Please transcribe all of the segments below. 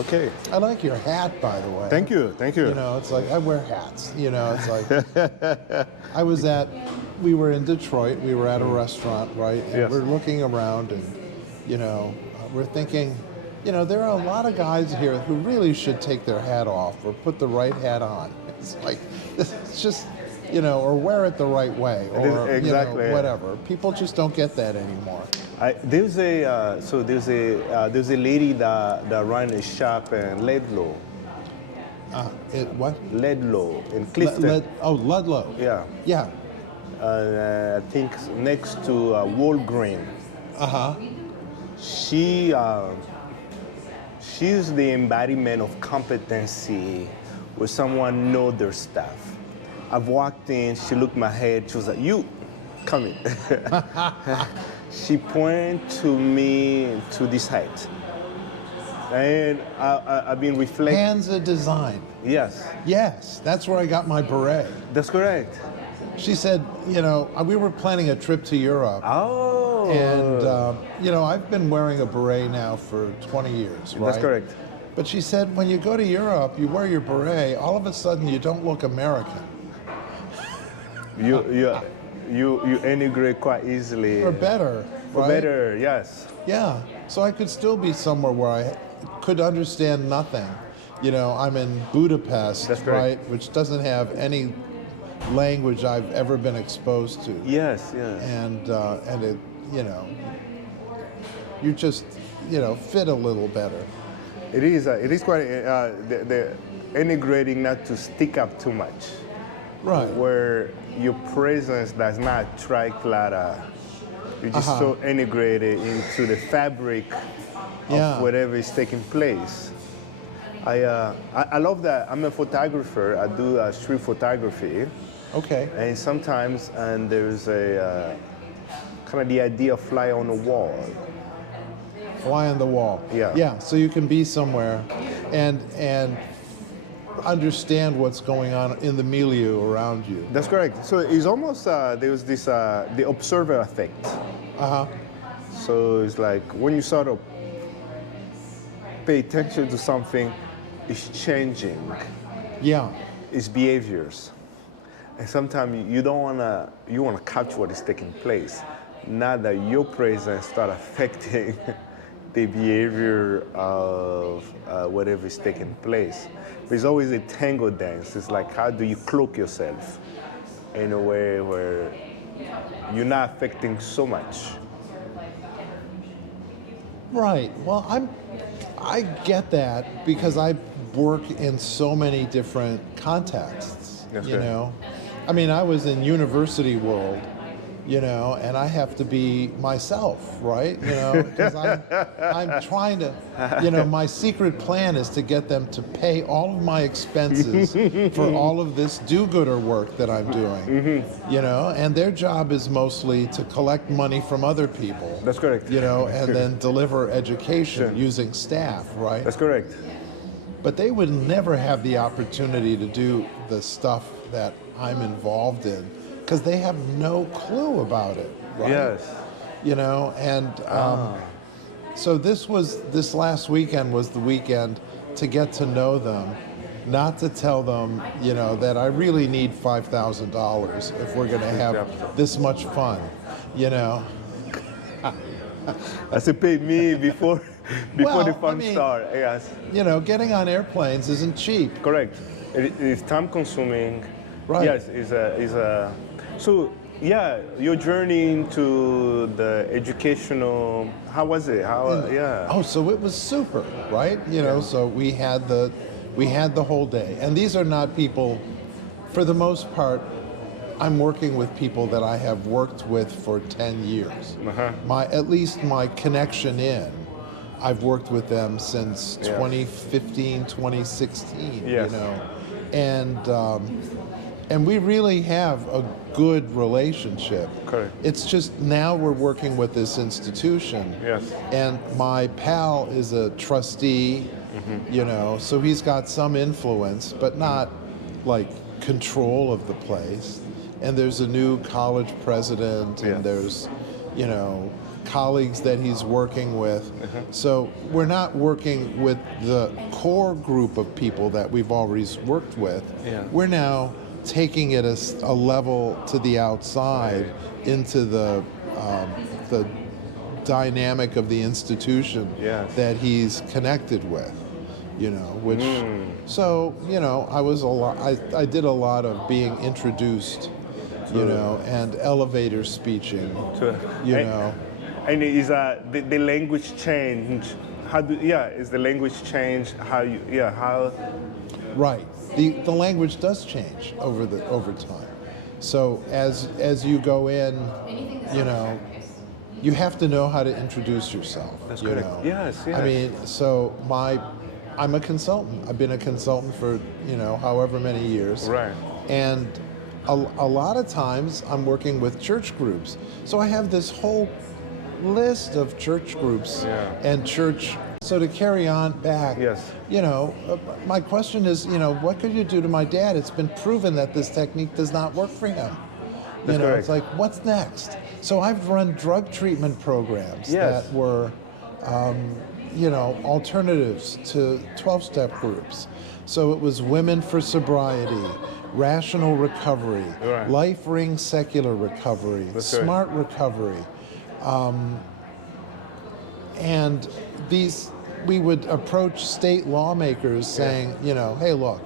Okay. I like your hat, by the way. Thank you. Thank you. You know, it's like I wear hats. You know, it's like we were in Detroit. We were at a restaurant, right? And Yes. we're looking around, and you know, we're thinking, you know, there are a lot of guys here who really should take their hat off or put the right hat on. It's like it's just, you know, or wear it the right way, or exactly. you know, whatever. People just don't get that anymore. There's a lady that runs a shop in Ledlow. What? Ledlow in Clifton. Ludlow. Yeah. Yeah. I think next to Walgreen. She's the embodiment of competency, where someone know their stuff. I've walked in, she looked my head, she was like, "You, come in." She pointed to me to this height. And I've been reflecting. Panza Design. Yes. Yes, that's where I got my beret. That's correct. She said, you know, we were planning a trip to Europe. Oh. And, you know, I've been wearing a beret now for 20 years, right? That's correct. But she said, when you go to Europe, you wear your beret, all of a sudden you don't look American. You integrate quite easily. Or better, Or right? better, yes. Yeah, so I could still be somewhere where I could understand nothing. You know, I'm in Budapest, That's correct. right, which doesn't have any language I've ever been exposed to. Yes, yes. And it, you know, you just, you know, fit a little better. It is quite the integrating, not to stick up too much. Right. Where your presence does not attract a lot of, you're just so integrated into the fabric of whatever is taking place. I love that. I'm a photographer. I do street photography. Okay. And sometimes, there's a kind of the idea of fly on the wall. Fly on the wall. Yeah. Yeah. So you can be somewhere, and understand what's going on in the milieu around you. That's correct. So it's almost there's this the observer effect. So it's like when you sort of pay attention to something, it's changing. Yeah. Its behaviors, and sometimes you don't wanna catch what is taking place. Not that your presence start affecting the behavior of whatever is taking place. There's always a tango dance. It's like, how do you cloak yourself in a way where you're not affecting so much? Right. Well, I get that because I work in so many different contexts. That's you good. know, I mean, I was in university world, you know, and I have to be myself, right? You know, because I'm trying to, you know, my secret plan is to get them to pay all of my expenses for all of this do-gooder work that I'm doing, you know, and their job is mostly to collect money from other people. That's correct. You know, and then deliver education using staff, right? That's correct. But they would never have the opportunity to do the stuff that I'm involved in because they have no clue about it, right? Yes. You know, and so this last weekend was the weekend to get to know them, not to tell them, you know, that I really need $5,000 if we're going to have this much fun, you know. As it paid me before Well, the fun I mean, start. Yes. You know, getting on airplanes isn't cheap. Correct. It is time consuming. Right. Yes. Is a. So yeah, your journey into the educational. How was it? Yeah. Oh, so it was super, right? You know, so we had the whole day, and these are not people. For the most part, I'm working with people that I have worked with for 10 years. At least my connection in, I've worked with them since 2015, 2016. Yes. You know, and we really have a good relationship. Correct. It's just now we're working with this institution. Yes. And my pal is a trustee, you know, so he's got some influence, but not like control of the place. And there's a new college president, and there's, you know, colleagues that he's working with. So we're not working with the core group of people that we've always worked with. Yeah. We're now taking it a level to the outside into the dynamic of the institution Yes. that he's connected with, which so I did a lot of being introduced, and elevator speeching, And is the language change? Is the language change how? Right. The language does change over time. So as you go in, you have to know how to introduce yourself. That's correct. Yes. I mean, so I'm a consultant. I've been a consultant for however many years. Right. And a lot of times I'm working with church groups. So I have this whole list of church groups and church. So to carry on back, Yes. My question is, what could you do to my dad? It's been proven that this technique does not work for him. That's correct. It's like, what's next? So I've run drug treatment programs Yes. that were, alternatives to 12-step groups. So it was Women for Sobriety, Rational Recovery, Right. Life Ring Secular Recovery, That's Smart Recovery. And we would approach state lawmakers saying, hey, look,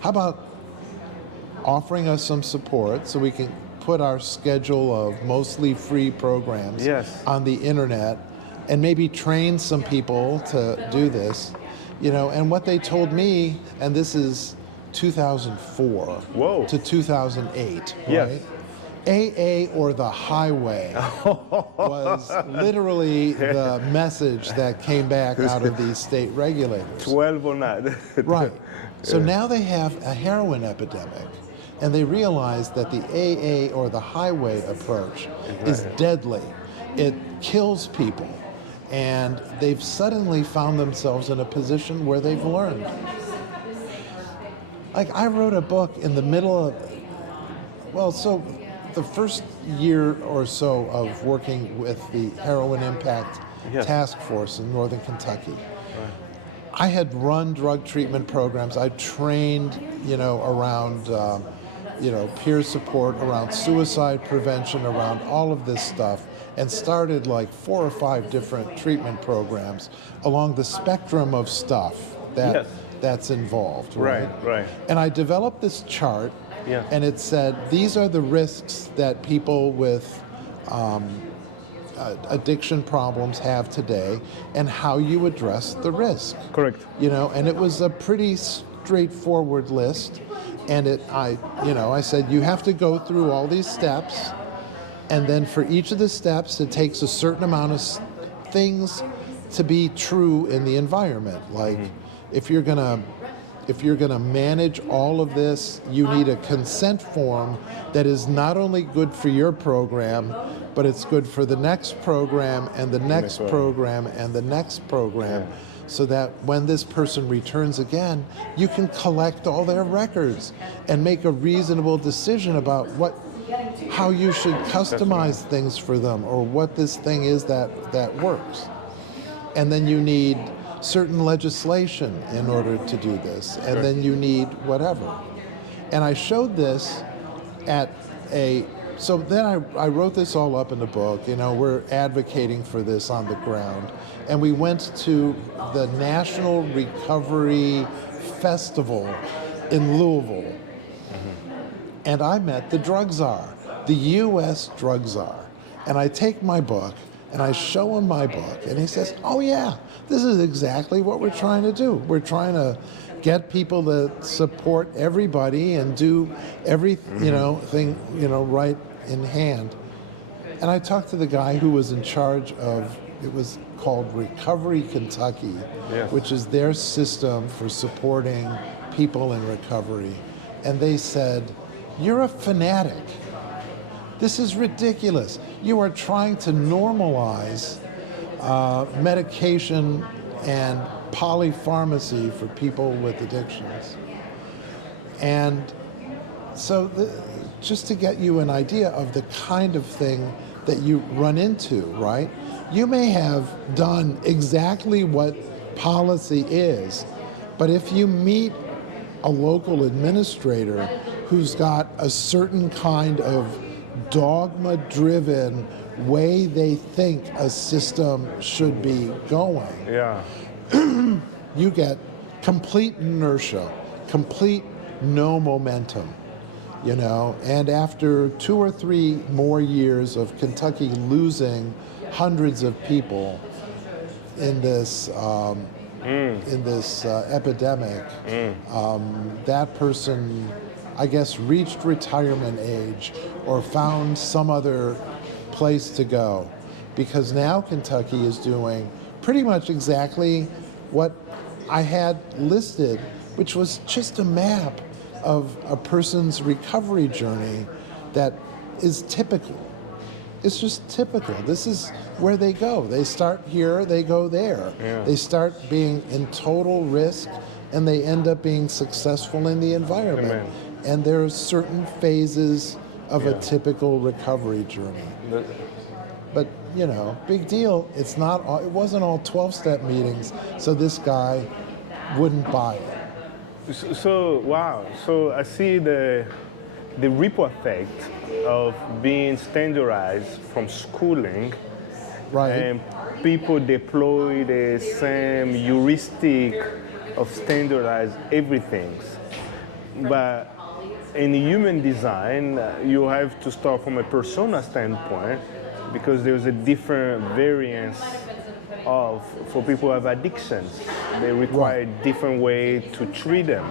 how about offering us some support so we can put our schedule of mostly free programs Yes. on the internet and maybe train some people to do this, and what they told me, and this is 2004 Whoa. to 2008, Yes. right? AA or the highway was literally the message that came back out of these state regulators. 12 or not. Right. So now they have a heroin epidemic, and they realize that the AA or the highway approach is deadly. It kills people, and they've suddenly found themselves in a position where they've learned. Like, I wrote a book in the middle of, the first year or so of working with the Heroin Impact Task Force in Northern Kentucky. I had run drug treatment programs. I trained, around, peer support, around suicide prevention, around all of this stuff, and started like 4 or 5 different treatment programs along the spectrum of stuff that's involved. Right. And I developed this chart, and it said, these are the risks that people with addiction problems have today, and how you address the risk. Correct. And it was a pretty straightforward list. And I said, you have to go through all these steps, and then for each of the steps, it takes a certain amount of things to be true in the environment. Like, if you're gonna manage all of this, you need a consent form that is not only good for your program, but it's good for the next program and the next program and the next program, so that when this person returns again, you can collect all their records and make a reasonable decision about how you should customize things for them, or what this thing is that works. And then you need certain legislation in order to do this, and then you need whatever. And I showed this so then I wrote this all up in the book. We're advocating for this on the ground. And we went to the National Recovery Festival in Louisville. And I met the drug czar, the U.S. drug czar. And I take my book, and I show him my book, and he says, oh yeah, this is exactly what we're trying to do. We're trying to get people to support everybody and do thing, right in hand. And I talked to the guy who was in charge of, it was called Recovery Kentucky, which is their system for supporting people in recovery. And they said, you're a fanatic. This is ridiculous. You are trying to normalize medication and polypharmacy for people with addictions. And so just to get you an idea of the kind of thing that you run into, right? you may have done exactly what policy is, but if you meet a local administrator who's got a certain kind of dogma-driven way they think a system should be going, Yeah. you get complete inertia, complete no momentum, and after 2 or 3 more years of Kentucky losing hundreds of people in this epidemic, that person, I guess, reached retirement age or found some other place to go, because now Kentucky is doing pretty much exactly what I had listed, which was just a map of a person's recovery journey that is typical. It's just typical. This is where they go. They start here, they go there. Yeah. They start being in total risk, and they end up being successful in the environment. Amen. And there are certain phases of a typical recovery journey. But, big deal. It wasn't all 12-step meetings, so this guy wouldn't buy it. So wow. So I see the ripple effect of being standardized from schooling, Right. and people deploy the same heuristic of standardized everything. But in human design, you have to start from a persona standpoint, because there's a different variance for people who have addictions. They require a different way to treat them.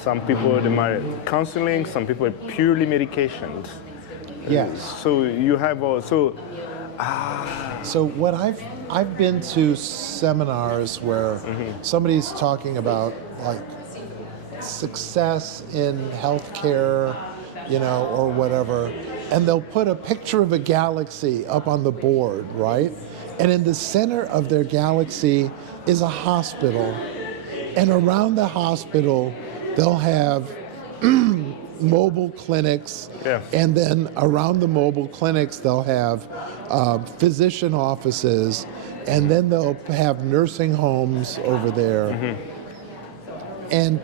Some people demand counseling, some people purely medications. Yes. So you have also. So what I've been to seminars where somebody's talking about like success in healthcare, or whatever, and they'll put a picture of a galaxy up on the board, right? And in the center of their galaxy is a hospital, and around the hospital they'll have mobile clinics, and then around the mobile clinics they'll have physician offices, and then they'll have nursing homes over there. And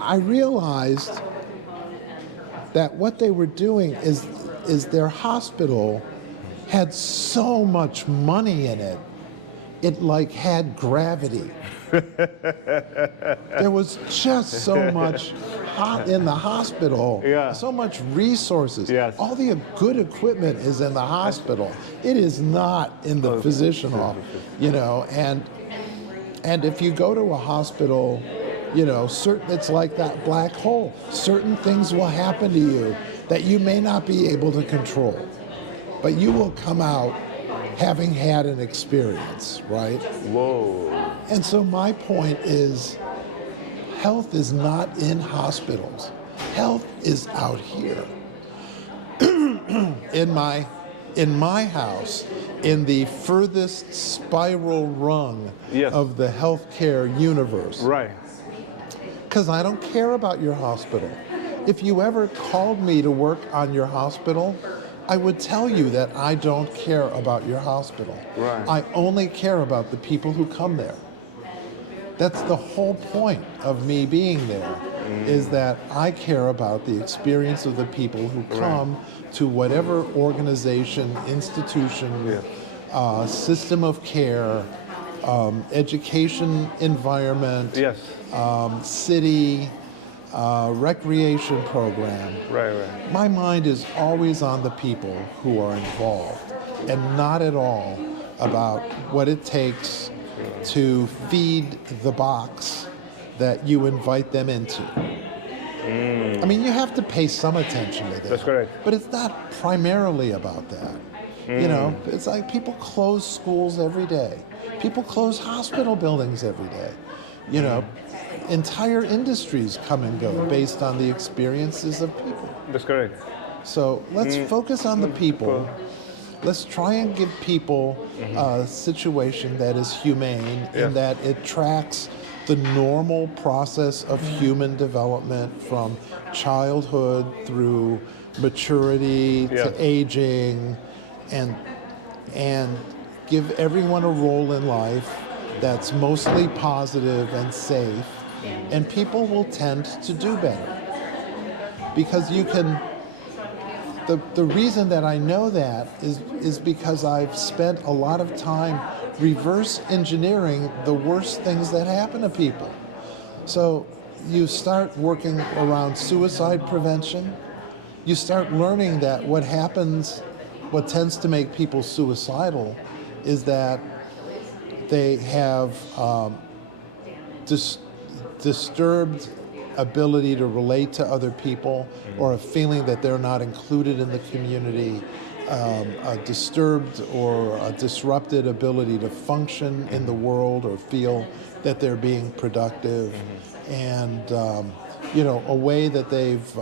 I realized that what they were doing is their hospital had so much money in it, it like had gravity. There was just so much in the hospital, so much resources. Yes. All the good equipment is in the hospital. It is not in the physician office, and if you go to a hospital, it's like that black hole. Certain things will happen to you that you may not be able to control, but you will come out having had an experience, right? Whoa. And so my point is, health is not in hospitals. Health is out here. In my house, in the furthest spiral rung of the healthcare universe. Right. Because I don't care about your hospital. If you ever called me to work on your hospital, I would tell you that I don't care about your hospital. Right. I only care about the people who come there. That's the whole point of me being there, is that I care about the experience of the people who come to whatever organization, institution, system of care, education environment, city, recreation program. Right. My mind is always on the people who are involved, and not at all about what it takes to feed the box that you invite them into. I mean, you have to pay some attention to that. That's correct. But it's not primarily about that. It's like people close schools every day. People close hospital buildings every day. Entire industries come and go based on the experiences of people. That's correct. So let's focus on the people. Let's try and give people a situation that is humane, in that it tracks the normal process of human development from childhood through maturity to aging, and give everyone a role in life that's mostly positive and safe, and people will tend to do better. Because you can, the reason that I know that is because I've spent a lot of time reverse engineering the worst things that happen to people. So you start working around suicide prevention. You start learning that what tends to make people suicidal is that they have disturbed ability to relate to other people, or a feeling that they're not included in the community, a disturbed or a disrupted ability to function in the world or feel that they're being productive, and a way that they've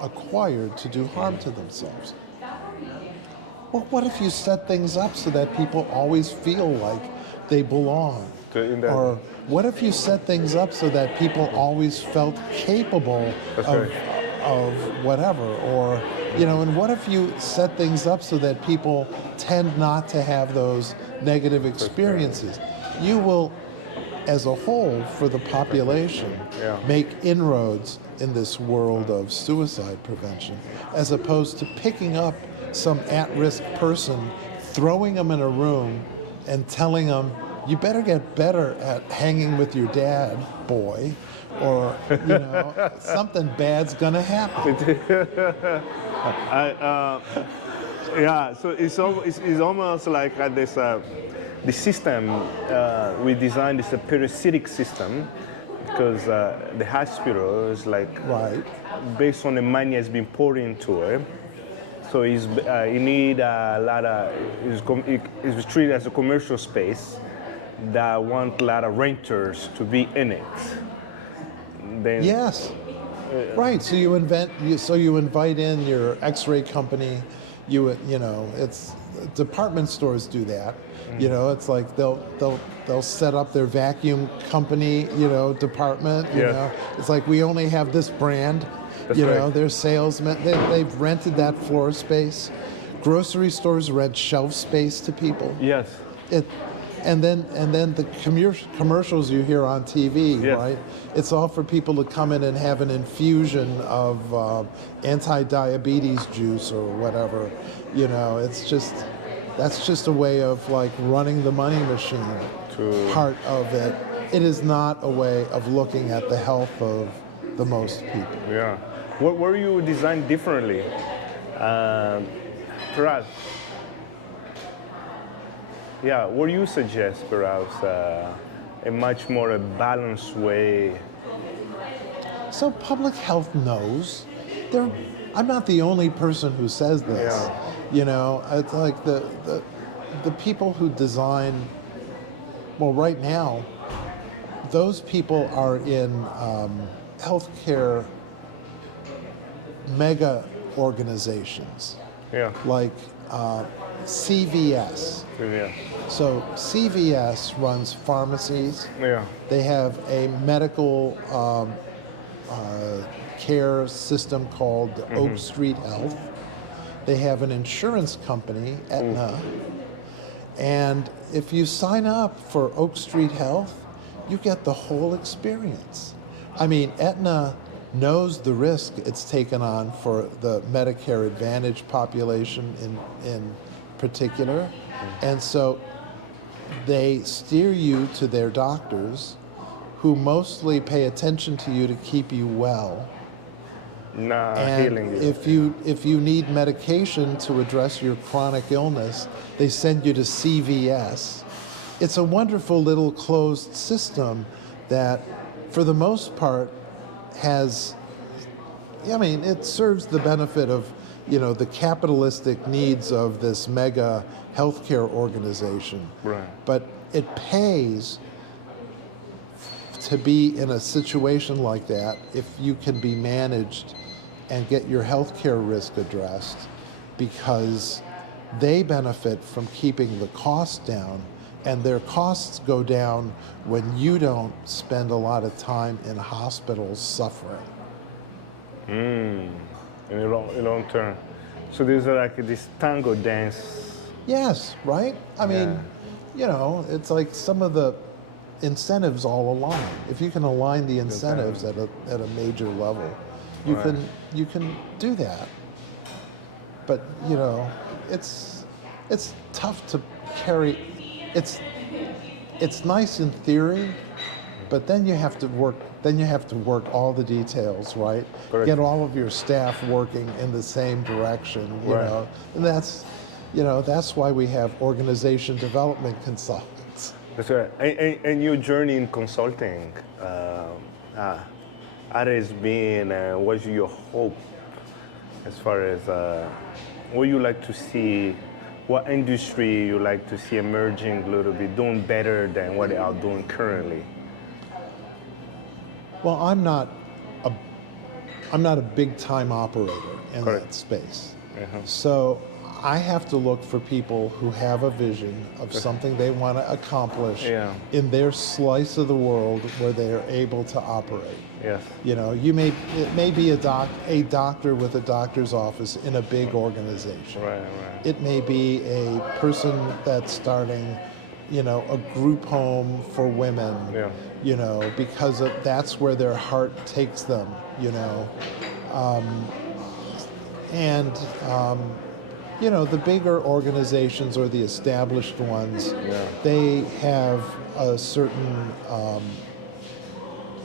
acquired to do harm to themselves. Well, what if you set things up so that people always feel like they belong? Or what if you set things up so that people always felt capable of whatever? Or, and what if you set things up so that people tend not to have those negative experiences? You will, as a whole, for the population, make inroads in this world of suicide prevention, as opposed to picking up some at-risk person, throwing them in a room and telling them, you better get better at hanging with your dad, boy, or, something bad's gonna happen. So it's almost like this, the system we designed is a parasitic system, because the hospital is like based on the money has been poured into it. So you need a lot of, it's treated as a commercial space that want a lot of renters to be in it. Then, yes, right. So you invite in your X-ray company. It's department stores do that. It's like they'll set up their vacuum company, department. It's like, we only have this brand. That's right. Their salesmen, they've rented that floor space. Grocery stores rent shelf space to people. Yes. And then the commercials you hear on TV, right? It's all for people to come in and have an infusion of anti-diabetes juice or whatever. That's just a way of like running the money machine. True. Part of it. It is not a way of looking at the health of the most people. Yeah. What were you designed differently? Perhaps. Yeah, what do you suggest, perhaps, a much more balanced way? So public health knows. I'm not the only person who says this. It's like the people who design, well, right now, those people are in healthcare mega organizations. Like CVS. So CVS runs pharmacies. They have a medical care system called Oak Street Health. They have an insurance company, Aetna. And if you sign up for Oak Street Health, you get the whole experience. I mean, Aetna knows the risk it's taken on for the Medicare Advantage population in particular. And so they steer you to their doctors, who mostly pay attention to you to keep you well. Healing you. If you need medication to address your chronic illness, they send you to CVS. It's a wonderful little closed system that, for the most part, it serves the benefit of, the capitalistic needs of this mega healthcare organization. Right. But it pays to be in a situation like that if you can be managed and get your healthcare risk addressed, because they benefit from keeping the cost down, and their costs go down when you don't spend a lot of time in hospitals suffering. In the long term. So there's like this tango dance Yes, right? I mean, it's like some of the incentives all align. If you can align the incentives at a major level, you Right. can do that. But it's it's tough to carry. It's it's nice in theory, but then you have to work. Then you have to work all the details, right? Correct. Get all of your staff working in the same direction, Right. and that's why we have organization development consultants. That's right. And your journey in consulting, how has been, what's your hope as far as what you like to see, what industry you like to see emerging a little bit, doing better than what they are doing currently? Well, a I'm not a big time operator in Correct. that space. Uh-huh. So I have to look for people who have a vision of something they want to accomplish Yeah. in their slice of the world where they are able to operate. Yes. It may be a doctor with a doctor's office in a big organization. Right, right. It may be a person that's starting, a group home for women. Yeah. Because that's where their heart takes them. And the bigger organizations or the established ones, they have a certain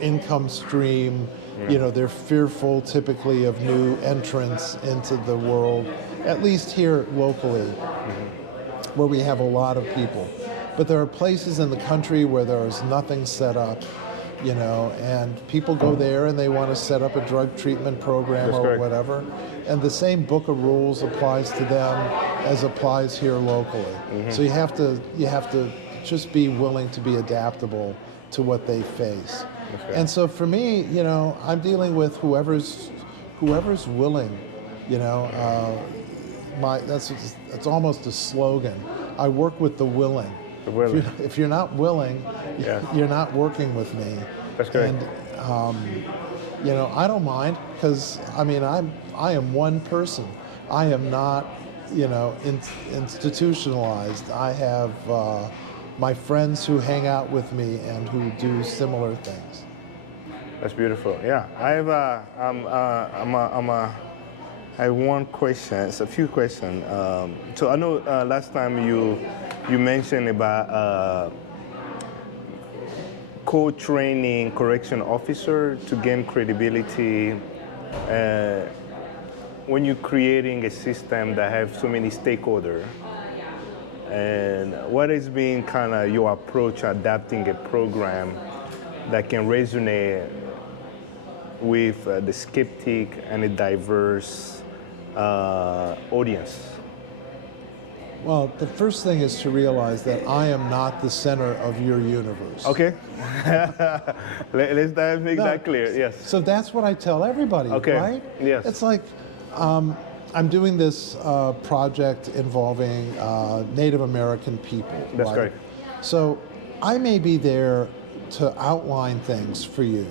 income stream. They're fearful typically of new entrants into the world, at least here locally, where we have a lot of people. But there are places in the country where there is nothing set up, and people go there and they want to set up a drug treatment program That's or correct. whatever. And the same book of rules applies to them as applies here locally. So you have to just be willing to be adaptable to what they face. Okay. And so for me, I'm dealing with whoever's willing. That's almost a slogan. I work with the willing. Really? If you're not willing, Yeah. you're not working with me. That's great. And I don't mind because I am one person. I am not institutionalized. I have my friends who hang out with me and who do similar things. That's beautiful. Yeah, I have one question. It's a few questions. So I know last time you mentioned about co-training correction officer to gain credibility. When you're creating a system that have so many stakeholders, and what has been kind of your approach adapting a program that can resonate with the skeptic and a diverse audience? Well, the first thing is to realize that I am not the center of your universe. Okay. Let's make No. that clear. Yes. So that's what I tell everybody, Okay. right? Yes. It's like I'm doing this project involving Native American people. That's right? correct. So I may be there to outline things for you,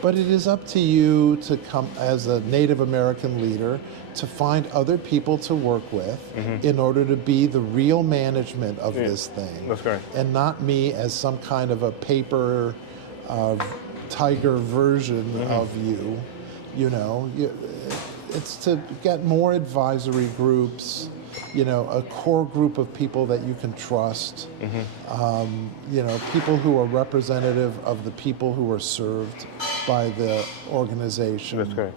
but it is up to you to come as a Native American leader to find other people to work with in order to be the real management of this thing. That's correct. And not me as some kind of a paper tiger version of you. It's to get more advisory groups, a core group of people that you can trust, people who are representative of the people who are served by the organization. That's correct.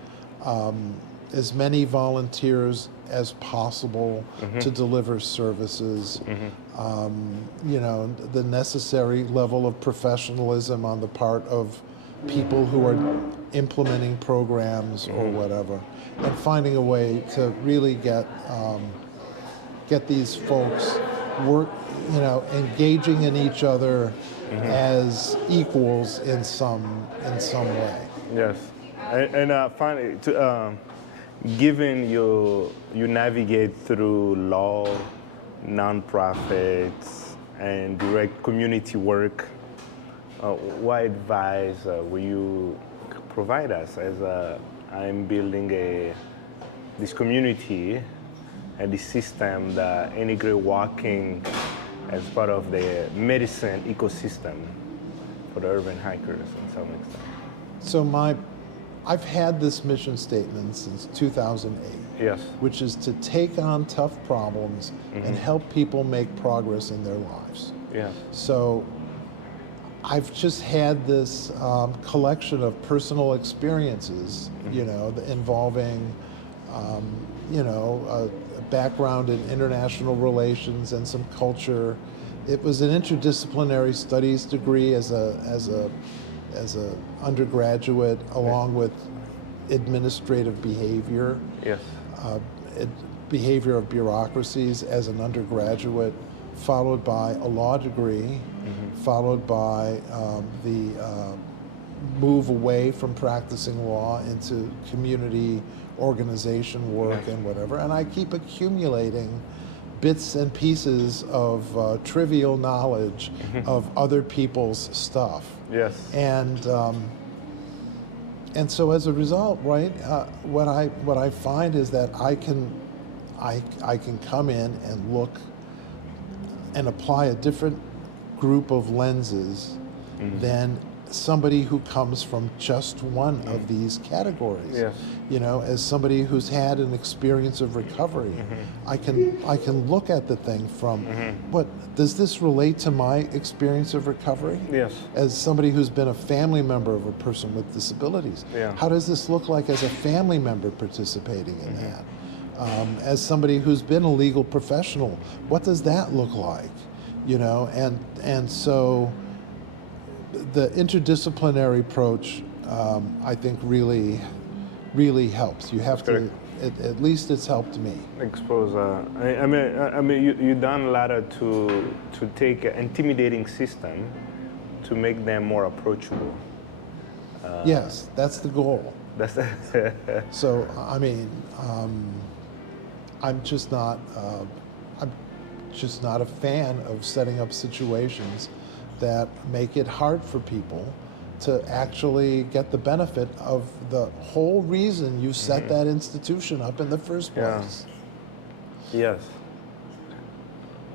As many volunteers as possible to deliver services. The necessary level of professionalism on the part of people who are implementing programs or whatever, and finding a way to really get these folks engaging in each other as equals in some way. Yes. And finally, given you navigate through law, nonprofits, and direct community work, what advice will you provide us as I'm building this community, and the system that integrate walking as part of the medicine ecosystem for the urban hikers in some extent. So I've had this mission statement since 2008. Yes. Which is to take on tough problems and help people make progress in their lives. Yes. So I've just had this collection of personal experiences, involving, a background in international relations and some culture. It was an interdisciplinary studies degree as a undergraduate, along with administrative behavior. Yes. Behavior of bureaucracies as an undergraduate, followed by a law degree, followed by the move away from practicing law into community organization work and whatever. And I keep accumulating bits and pieces of trivial knowledge of other people's stuff. Yes. And so as a result, right, what I find is that I can come in and look and apply a different group of lenses than somebody who comes from just one of these categories. Yes. As somebody who's had an experience of recovery, I can look at the thing from what does this relate to my experience of recovery? Yes. As somebody who's been a family member of a person with disabilities, how does this look like as a family member participating in that? As somebody who's been a legal professional, what does that look like? And so the interdisciplinary approach, I think, really helps. You have to, at least it's helped me. Expose. I mean, you done a lot to take an intimidating system to make them more approachable. Yes, that's the goal. That's So I mean, I'm just not a fan of setting up situations that make it hard for people to actually get the benefit of the whole reason you set that institution up in the first place. Yes.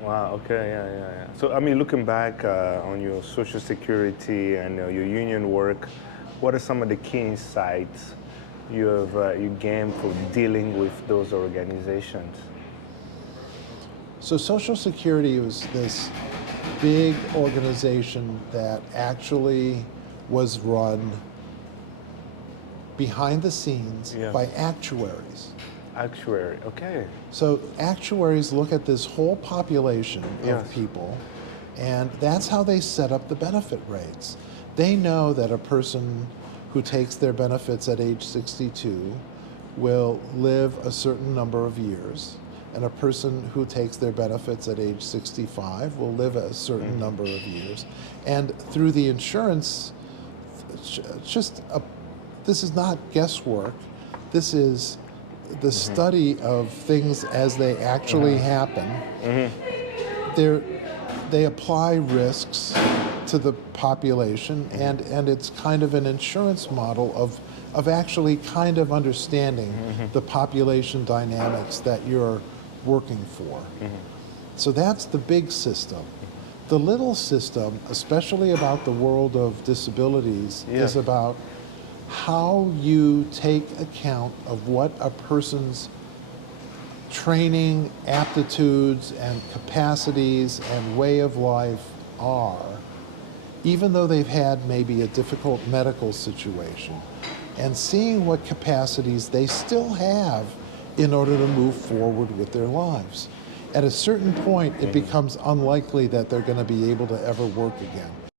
Wow. Okay. Yeah. So, I mean, looking back on your Social Security and your union work, what are some of the key insights you gained from dealing with those organizations? So Social Security was this big organization that actually was run behind the scenes by actuaries. Actuary, okay. So actuaries look at this whole population of people, and that's how they set up the benefit rates. They know that a person who takes their benefits at age 62 will live a certain number of years, and a person who takes their benefits at age 65 will live a certain number of years. And through the insurance, this is not guesswork. This is the study of things as they actually happen. They apply risks to the population, and it's kind of an insurance model of actually kind of understanding the population dynamics that you're working for. So that's the big system. The little system, especially about the world of disabilities, is about how you take account of what a person's training, aptitudes, and capacities and way of life are, even though they've had maybe a difficult medical situation, and seeing what capacities they still have in order to move forward with their lives. At a certain point, it becomes unlikely that they're going to be able to ever work again.